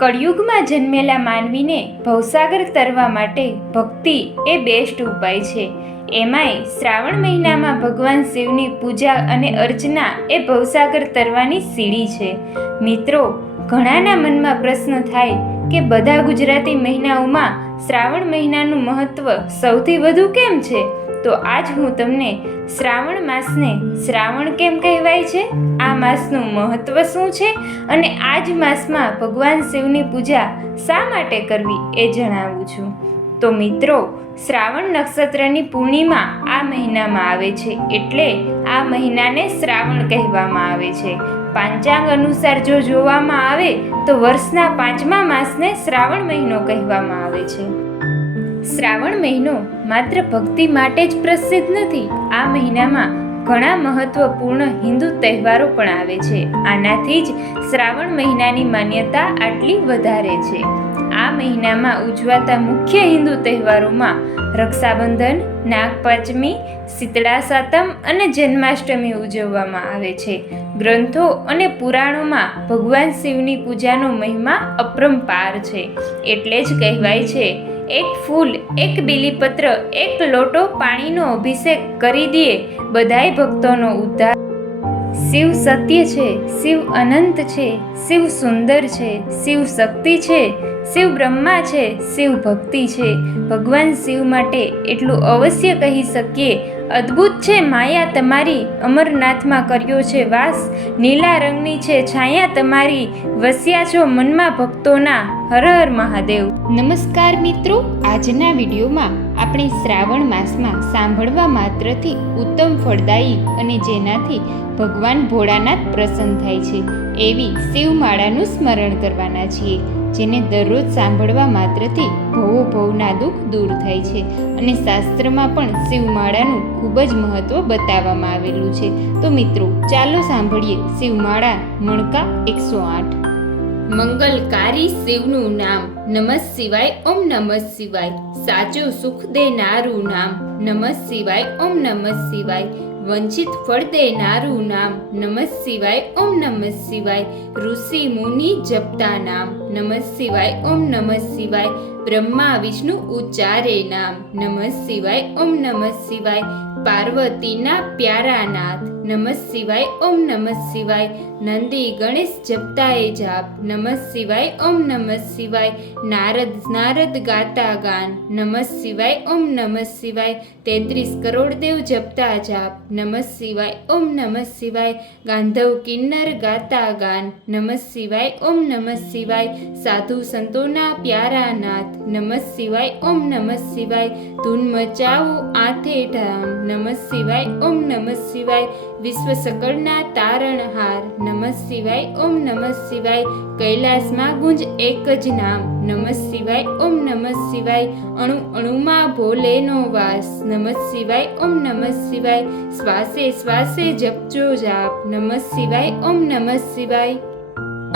કળિયુગમાં જન્મેલા માનવીને ભવસાગર તરવા માટે ભક્તિ એ બેસ્ટ ઉપાય છે. એમાંય શ્રાવણ મહિનામાં ભગવાન શિવની પૂજા અને અર્ચના એ ભવસાગર તરવાની સીડી છે. મિત્રો, ઘણાના મનમાં પ્રશ્ન થાય કે બધા ગુજરાતી મહિનાઓમાં શ્રાવણ મહિનાનું મહત્વ સૌથી વધુ કેમ છે? તો આજ હું તમને શ્રાવણ માસને શ્રાવણ કેમ કહેવાય છે, આ માસનું મહત્વ શું છે અને આ જ માસમાં ભગવાન શિવની પૂજા શા માટે કરવી એ જણાવું છું. તો મિત્રો, શ્રાવણ નક્ષત્રની પૂર્ણિમા આ મહિનામાં આવે છે, એટલે આ મહિનાને શ્રાવણ કહેવામાં આવે છે. પાંચાંગ અનુસાર જો જોવામાં આવે તો વર્ષના 5મા માસને શ્રાવણ મહિનો કહેવામાં આવે છે. શ્રાવણ મહિનો માત્ર ભક્તિ માટે જ પ્રસિદ્ધ નથી. આ મહિનામાં ઘણા મહત્વપૂર્ણ હિન્દુ તહેવારો પણ આવે છે. આનાથી જ શ્રાવણ મહિનાની માન્યતા આટલી વધારે છે. આ મહિનામાં ઉજવાતા મુખ્ય હિન્દુ તહેવારોમાં રક્ષાબંધન, નાગપાંચમી, શીતળા સાતમ અને જન્માષ્ટમી ઉજવવામાં આવે છે. ગ્રંથો અને પુરાણોમાં ભગવાન શિવની પૂજાનો મહિમા અપરંપાર છે. એટલે જ કહેવાય છે, એક ફૂલ, એક બીલીપત્ર, એક લોટો પાણીનો અભિષેક કરી દે બધાય ભક્તોનો ઉદ્ધાર. શિવ સત્ય છે, શિવ અનંત છે, શિવ સુંદર છે, શિવ શક્તિ છે, શિવ બ્રહ્મા છે, શિવ ભક્તિ છે. ભગવાન શિવ માટે એટલું અવશ્ય કહી શકીએ, અદ્ભુત છે માયા તમારી, અમરનાથમાં કર્યો છે વાસ, નીલા રંગની છે છાયા તમારી, વસ્યા છો મનમાં ભક્તોના, હર હર મહાદેવ. નમસ્કાર મિત્રો, આજના વિડીયોમાં આપણે શ્રાવણ માસમાં સાંભળવા માત્રથી ઉત્તમ ફળદાયી અને જેનાથી ભગવાન ભોળાનાથ પ્રસન્ન થાય છે એવી શિવમાળાનું સ્મરણ કરવાના છીએ, જેને દરરોજ સાંભળવા માત્રથી ભવોભવના દુઃખ દૂર થાય છે. અને શાસ્ત્રમાં પણ શિવમાળાનું ખૂબ જ મહત્વ બતાવવામાં આવેલું છે. તો મિત્રો, ચાલો સાંભળીએ શિવમાળા મણકા 108. મંગલકારી શિવનું નામ, નમઃ શિવાય, ઓમ નમઃ શિવાય. સાચું સુખ દેનારું નામ, નમઃ શિવાય, ઓમ નમઃ શિવાય. વંચિત ફળ દેનારું નામ, નમઃ શિવાય, ઓમ નમઃ શિવાય. ઋષિ મુનિ જપતા નામ, નમઃ શિવાય, ઓમ નમઃ શિવાય. બ્રહ્મા વિષ્ણુ ઉચ્ચારે નામ, નમઃ શિવાય, ઓમ નમઃ શિવાય. પાર્વતીના પ્યારા નાથ, નમઃ શિવાય, ઓમ નમઃ શિવાય. નંદી ગણેશ જપતાએ જાપ, નમઃ શિવાય, ઓમ નમઃ શિવાય. નારદ ગાતા ગાન, નમઃ શિવાય, ઓમ નમઃ શિવાય. 33 કરોડ દેવ જપતા જાપ, નમઃ શિવાય, ઓમ નમઃ શિવાય. ગાંધવ કિન્નર ગાતા ગાન, નમઃ શિવાય, ઓમ નમઃ શિવાય. સાધુ સંતોના પ્યારા નાથ, નમઃ શિવાય, ઓમ નમઃ શિવાય. ધૂન મચાવો આથે ધામ, નમઃ શિવાય, ઓમ નમઃ શિવાય. વિશ્વ સકળના તારણહાર, નમઃ શિવાય, ઓમ નમઃ શિવાય. કૈલાસમાં ગુંજ એક જ નામ, નમઃ શિવાય, ઓમ નમઃ શિવાય. અણુ અણુમાં ભોલેનો વાસ, નમઃ શિવાય, ઓમ નમઃ શિવાય. શ્વાસે શ્વાસે જપજો જાપ, નમઃ શિવાય, ઓમ નમઃ શિવાય.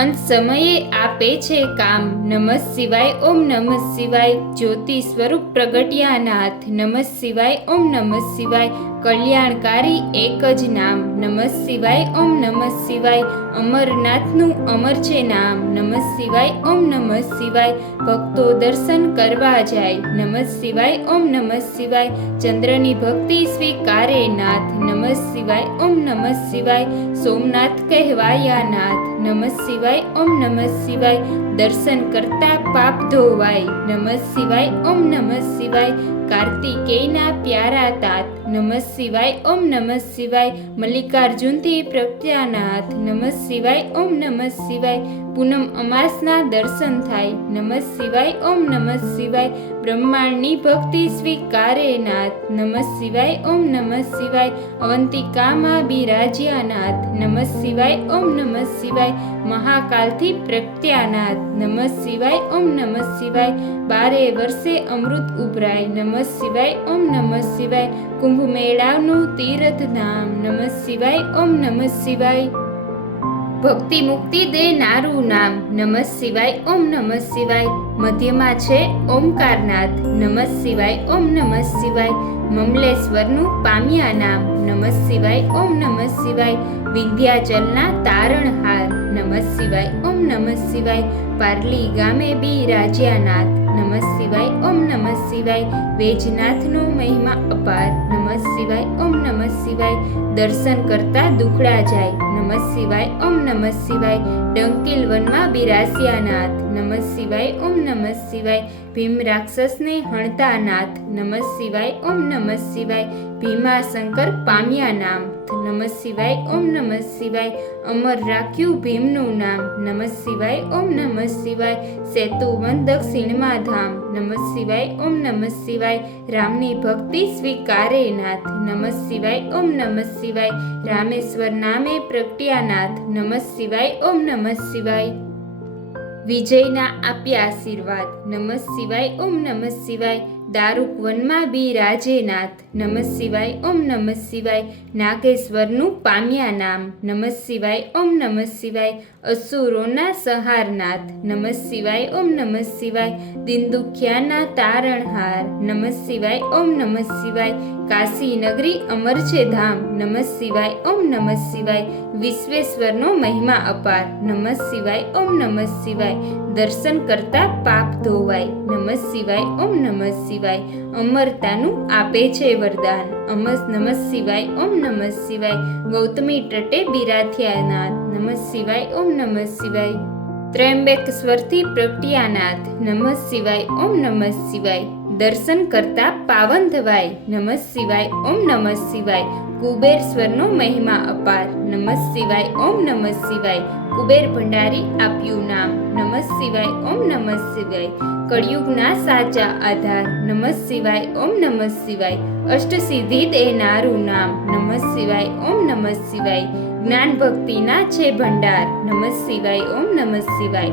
અંત સમયે આપે છે કામ, નમઃ શિવાય, ઓમ નમઃ શિવાય. જ્યોતિ સ્વરૂપ પ્રગટ્યા નાથ, નમઃ શિવાય, ઓમ નમઃ શિવાય. કલ્યાણકારી એક જ નામ, નમઃ શિવાય, ઓમ નમઃ શિવાય. અમરનાથનું અમર છે નામ, નમઃ શિવાય, ઓમ નમઃ શિવાય. ભક્તો દર્શન કરવા જાય, નમઃ શિવાય, ઓમ નમઃ શિવાય. ચંદ્રની ભક્તિ સ્વીકારે નાથ, નમઃ શિવાય, ઓમ નમઃ શિવાય. સોમનાથ કહેવાયા નાથ, નમઃ શિવાય, ઓમ નમઃ શિવાય. દર્શન કરતા પાપ ધોવાય, નમઃ શિવાય, ઓમ નમઃ શિવાય. કાર્તિકેયના પ્યારા તાત, નમઃ શિવાય, ઓમ નમઃ શિવાય. મલ્લિકાર્જુનથી પ્રત્યાનાથ, નમઃ શિવાય, ઓમ નમઃ શિવાય. પૂનમ અમાસના દર્શન થાય, નમઃ શિવાય, ઓમ નમઃ શિવાય. બ્રહ્માંડની ભક્તિ સ્વીકારે નાથ, નમઃ શિવાય, ઓમ નમઃ શિવાય. અવંતિકામાં બિરાજ્યા નાથ, નમઃ શિવાય, ઓમ નમઃ શિવાય. મહાકાલથી પ્રત્યાનાથ, નમઃ શિવાય, ઓમ નમઃ શિવાય. 12 વર્ષે અમૃત ઉભરાય, નમઃ શિવાય, ઓમ નમઃ શિવાય. કુંભ મેળાનું તીર્થ ધામ, નમઃ શિવાય, ઓમ નમઃ શિવાય. ભક્તિ મુક્તિ દેનારું નામ, નમઃ શિવાય, ઓમ નમઃ શિવાય. મધ્યમાં છે ઓમકારનાથ, નમઃ શિવાય, ઓમ નમઃ શિવાય. મમલેશ્વરનું પામ્યા નામ, નમઃ શિવાય, ઓમ નમઃ શિવાય. વિંધ્યાચલના તારણહાર, નમઃ શિવાય, ઓમ નમઃ શિવાય. પારલી ગામે બિરાજ્યા નાથ નમઃ શિવાય. ઓમ નમઃ શિવાય. વેજનાથનો મહિમા અપાર નમઃ શિવાય. ઓમ નમઃ શિવાય. દર્શન કરતા દુખડા જાય નમઃ શિવાય. ઓમ નમઃ શિવાય. ડંકીલ વનમાં બિરાજ્યા નાથ નમઃ શિવાય. ઓમ નમઃ શિવાય. ભીમ રાક્ષસને હણતા નાથ નમઃ શિવાય. ઓમ નમઃ શિવાય. ભીમા શંકર પામ્યા નામ નમઃ શિવાય. ઓમ નમઃ શિવાય. અમર રાખ્યું ભીમનું નામ નમઃ શિવાય. ઓમ નમઃ શિવાય. સેતુવન દક્ષિણમાં ધામ નમઃ શિવાય. ઓમ નમઃ શિવાય. રામની ભક્તિ સ્વીકારે નાથ નમઃ શિવાય. ઓમ નમઃ શિવાય. રામેશ્વર નામે પ્રગટ્યા નાથ નમઃ શિવાય. ઓમ નમઃ શિવાય. વિજયના આપ્યા આશીર્વાદ નમઃ શિવાય. ઓમ નમઃ શિવાય. દારૂક વનમાં બિરાજે નાથ નમઃ શિવાય. ઓમ નમઃ શિવાય. નાગેશ્વરનું પામ્યા નામ નમઃ શિવાય. ઓમ નમઃ શિવાય. અસુરોના સહારનાથ નમઃ શિવાય. ઓમ નમઃ શિવાય. દિનદુખ્યાના તારણહાર નમઃ શિવાય. ઓમ નમઃ શિવાય. કાશી નગરી અમર છે ધામ નમઃ શિવાય. ઓમ નમઃ શિવાય. વિશ્વેશ્વરનો મહિમા અપાર નમઃ શિવાય. ઓમ નમઃ શિવાય. દર્શન કરતા પાપ ધોવાય નમઃ શિવાય. ઓમ નમઃ શિવાય. અમરતાનું આપે છે વરદાન નમઃ શિવાય. ઓમ નમઃ શિવાય. ગૌતમી તટે બિરાજ્યા નાથ નમઃ શિવાય. ઓમ નમઃ શિવાય. ત્રંબકેશ્વરથી પ્રગટ્યા નાથ નમઃ શિવાય. ઓમ નમઃ શિવાય. દર્શન કરતા પાવન ધવાય નમઃ શિવાય. ઓમ નમઃ શિવાય. કુબેરેશ્વરનો મહિમા અપાર નમઃ શિવાય. ઓમ નમઃ શિવાય. કુબેર ભંડારી આપ્યું નામ નમઃ શિવાય. ઓમ નમઃ શિવાય. કળિયુગના સાચા આધાર નમઃ શિવાય. ઓમ નમઃ શિવાય. અષ્ટસિદ્ધિ દેનારું નામ નમઃ શિવાય. ઓમ નમઃ શિવાય. જ્ઞાન ભક્તિના છે ભંડાર નમઃ શિવાય. ઓમ નમઃ શિવાય.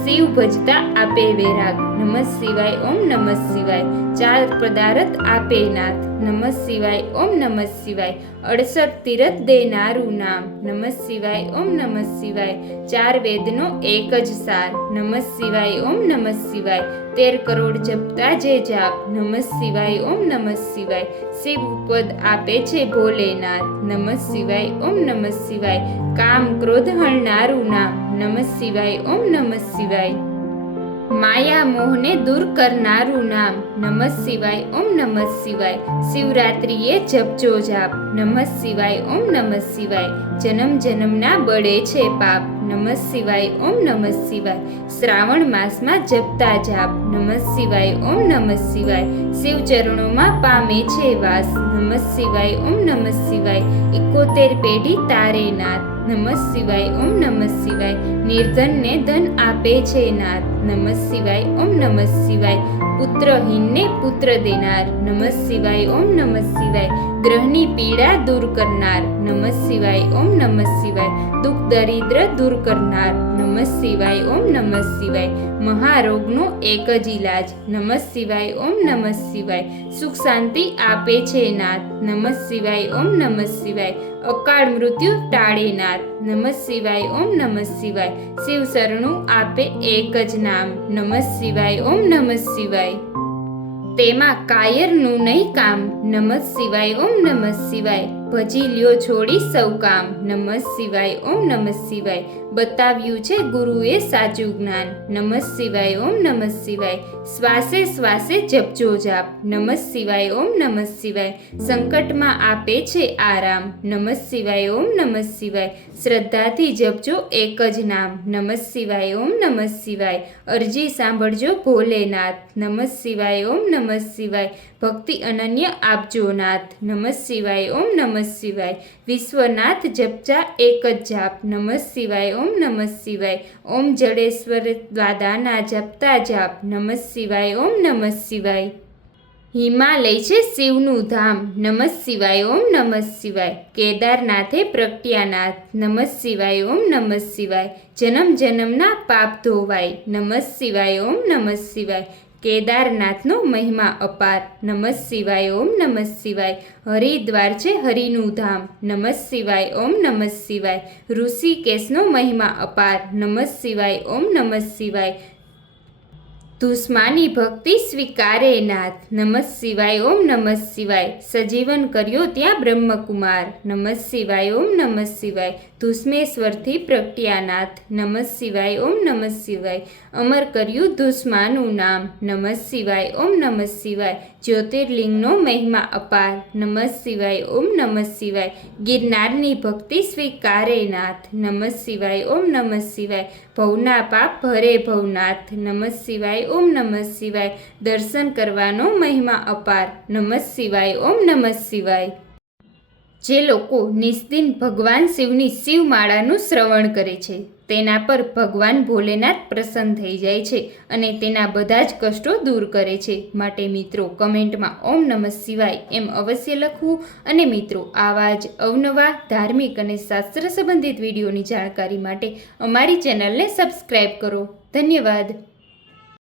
શિવ ભજતા આપે વૈરાગ નમઃ શિવાય. ઓમ નમઃ શિવાય. ચાર પદાર્થ આપે નાથ નમઃ શિવાય. ઓમ નમઃ શિવાય. 68 તીરથ દેનારું નામ નમઃ શિવાય. ઓમ નમઃ શિવાય. ચાર વેદનો એક જ સાર નમઃ શિવાય. ઓમ નમઃ શિવાય. 13 કરોડ જપતા જે જાપ નમઃ શિવાય. ઓમ નમઃ શિવાય. શિવ પદ આપે છે ભોલેનાથ નમઃ શિવાય. ઓમ નમઃ શિવાય. કામ ક્રોધ હણનારું નામ નમઃ શિવાય. ઓમ નમઃ શિવાય. માયા મોહને દૂર કરનારું નામ નમઃ શિવાય. ઓમ નમઃ શિવાય. શિવરાત્રિએ જપજો જાપ નમઃ શિવાય. ઓમ નમઃ શિવાય. જન્મ જન્મના બળે છે પાપ નમઃ શિવાય. ઓમ નમઃ શિવાય. શ્રાવણ માસમાં જપતા જાપ નમઃ શિવાય. ઓમ નમઃ શિવાય. શિવ ચરણોમાં પામે છે વાસ નમઃ શિવાય. ઓમ નમઃ શિવાય. 71 પેઢી તારે નાથ નમઃ શિવાય. ઓમ નમઃ શિવાય. નિર્ધનને ધન આપે છે નાથ નમઃ શિવાય. ઓમ નમઃ શિવાય. પુત્રહીનને પુત્ર દેનાર નમઃ શિવાય. ઓમ નમઃ શિવાય. ગ્રહની પીડા દૂર કરનાર નમઃ શિવાય. ઓમ નમઃ શિવાય. દુઃખ દરિદ્ર દૂર કરનાર નમઃ શિવાય. ઓમ નમઃ શિવાય. મહારોગનો એક જ ઈલાજ નમઃ શિવાય. ઓમ નમઃ શિવાય. સુખ શાંતિ આપે છે નાથ નમઃ શિવાય. ઓમ નમઃ શિવાય. અકાળ મૃત્યુ ટાળે નાથ નમઃ શિવાય. ઓમ નમઃ શિવાય. શિવ શરણું આપે એક જ નામ નમઃ શિવાય. ઓમ નમઃ શિવાય. તેમાં કાયરનું નહીં કામ નમઃ શિવાય. ઓમ નમઃ શિવાય. ભજી લ્યો છોડી સૌ કામ નમઃ શિવાય. ઓમ નમઃ શિવાય. બતાવ્યું છે ગુરુએ સાચું જ્ઞાન નમઃ શિવાય. ઓમ નમઃ શિવાય. શ્વાસે શ્વાસે જપજો જાપ નમઃ શિવાય. ઓમ નમઃ શિવાય. સંકટમાં આપે છે આરામ નમઃ શિવાય. ઓમ નમઃ શિવાય. શ્રદ્ધાથી જપજો એક જ નામ નમઃ શિવાય. ઓમ નમઃ શિવાય. અરજી સાંભળજો ભોલેનાથ નમઃ શિવાય. ઓમ નમઃ શિવાય. ભક્તિ અનન્ય આપજો નાથ નમઃ શિવાય. ઓમ નમઃ શિવાય. વિશ્વનાથ જપજા એક જ જાપ નમઃ શિવાય. ઓમ નમઃ શિવાય. ઓમ જડેશ્વર દાદાના જપતા જાપ નમઃ શિવાય. ઓમ નમઃ શિવાય. હિમાલય છે શિવનું ધામ નમઃ શિવાય. ઓમ નમઃ શિવાય. કેદારનાથે પ્રગટ્યા નાથ નમઃ શિવાય. ઓમ નમઃ શિવાય. જન્મ જન્મના પાપ ધોવાય નમઃ શિવાય. ઓમ નમઃ શિવાય. કેદારનાથનો મહિમા અપાર નમઃ શિવાય. ઓમ નમઃ શિવાય. હરિદ્વાર છે હરિનું ધામ નમઃ શિવાય. ઓમ નમઃ શિવાય. ઋષિકેશનો મહિમા અપાર નમઃ શિવાય. ઓમ નમઃ શિવાય. ધુષ્માની ભક્તિ સ્વીકારે નાથ, નમઃ શિવાય ઓમ નમઃ શિવાય, સજીવન કર્યો ત્યાં બ્રહ્મકુમાર, નમઃ શિવાય ઓમ નમઃ શિવાય, ધુષ્મેશ્વરથી પ્રગટ્યા નાથ, નમઃ શિવાય ઓમ નમઃ શિવાય, અમર કર્યું ધુષ્માનું નામ, નમઃ શિવાય ઓમ નમઃ શિવાય, જ્યોતિર્લિંગનો મહિમા અપાર, નમઃ શિવાય ઓમ નમઃ શિવાય, ગિરનારની ભક્તિ સ્વીકારે નાથ, નમઃ શિવાય ઓમ નમઃ શિવાય, ભવના પાપ ભરે ભવનાથ, નમઃ શિવાય ઓમ નમઃ શિવાય, દર્શન કરવાનો મહિમા અપાર, નમઃ શિવાય ઓમ નમઃ શિવાય. જે લોકો નિસ્દિન ભગવાન શિવની શિવમાળાનું શ્રવણ કરે છે તેના પર ભગવાન ભોલેનાથ પ્રસન્ન થઈ જાય છે અને તેના બધા જ કષ્ટો દૂર કરે છે. માટે મિત્રો કમેન્ટમાં ઓમ નમઃ શિવાય એમ અવશ્ય લખવું. અને મિત્રો આવા જ અવનવા ધાર્મિક અને શાસ્ત્ર સંબંધિત વિડીયોની જાણકારી માટે અમારી ચેનલને સબસ્ક્રાઈબ કરો. ધન્યવાદ.